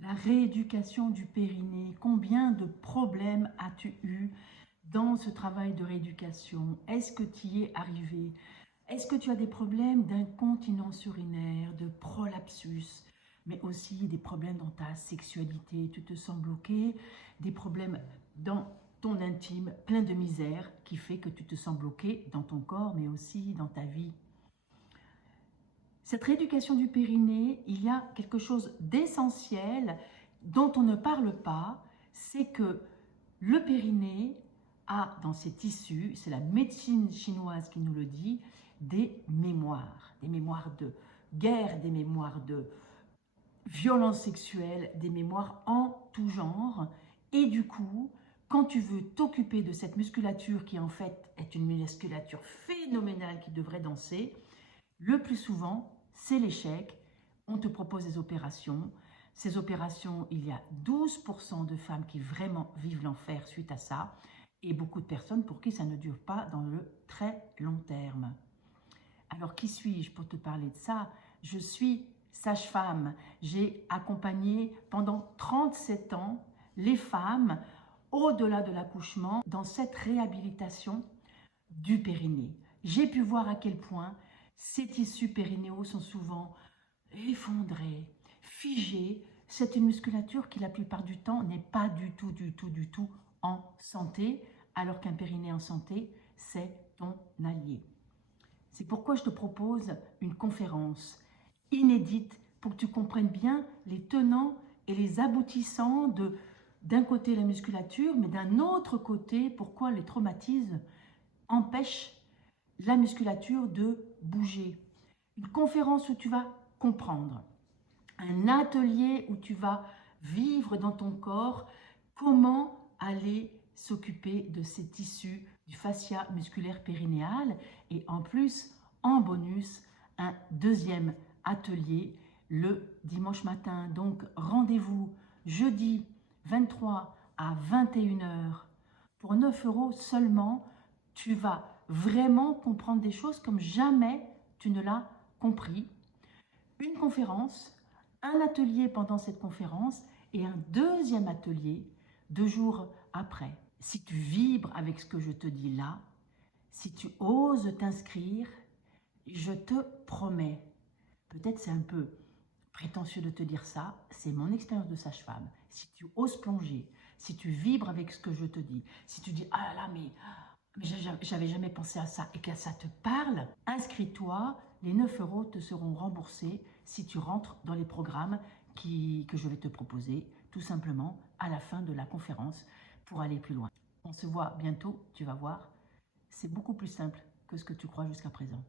La rééducation du périnée, combien de problèmes as-tu eu dans ce travail de rééducation? Est-ce que tu y es arrivé? Est-ce que tu as des problèmes d'incontinence urinaire, de prolapsus, mais aussi des problèmes dans ta sexualité? Tu te sens bloqué, des problèmes dans ton intime, plein de misère, qui fait que tu te sens bloqué dans ton corps, mais aussi dans ta vie. Cette rééducation du périnée, il y a quelque chose d'essentiel dont on ne parle pas, c'est que le périnée a dans ses tissus, c'est la médecine chinoise qui nous le dit, des mémoires de guerre, des mémoires de violence sexuelle, des mémoires en tout genre. Et du coup, quand tu veux t'occuper de cette musculature qui en fait est une musculature phénoménale qui devrait danser, le plus souvent, c'est l'échec. On te propose des opérations. Ces opérations, il y a 12% de femmes qui vraiment vivent l'enfer suite à ça et beaucoup de personnes pour qui ça ne dure pas dans le très long terme. Alors, qui suis-je pour te parler de ça? Je suis sage-femme. J'ai accompagné pendant 37 ans les femmes au-delà de l'accouchement dans cette réhabilitation du périnée. J'ai pu voir à quel point ces tissus périnéaux sont souvent effondrés, figés. C'est une musculature qui la plupart du temps n'est pas du tout en santé, alors qu'un périnée en santé, c'est ton allié. C'est pourquoi je te propose une conférence inédite pour que tu comprennes bien les tenants et les aboutissants d'un côté la musculature, mais d'un autre côté, pourquoi les traumatismes empêchent la musculature de bouger. Une conférence où tu vas comprendre, un atelier où tu vas vivre dans ton corps comment aller s'occuper de ces tissus du fascia musculaire périnéal et en plus, en bonus, un deuxième atelier le dimanche matin. Donc rendez-vous jeudi 23 à 21 heures pour 9 € seulement. Tu vas vraiment comprendre des choses comme jamais tu ne l'as compris. Une conférence, un atelier pendant cette conférence et un deuxième atelier 2 jours après. Si tu vibres avec ce que je te dis là, si tu oses t'inscrire, je te promets, peut-être c'est un peu prétentieux de te dire ça, c'est mon expérience de sage-femme. Si tu oses plonger, si tu vibres avec ce que je te dis, si tu dis « Ah là là, mais j'avais jamais pensé à ça » et que ça te parle, inscris-toi, les 9 € te seront remboursés si tu rentres dans les programmes que je vais te proposer, tout simplement à la fin de la conférence pour aller plus loin. On se voit bientôt, tu vas voir, c'est beaucoup plus simple que ce que tu crois jusqu'à présent.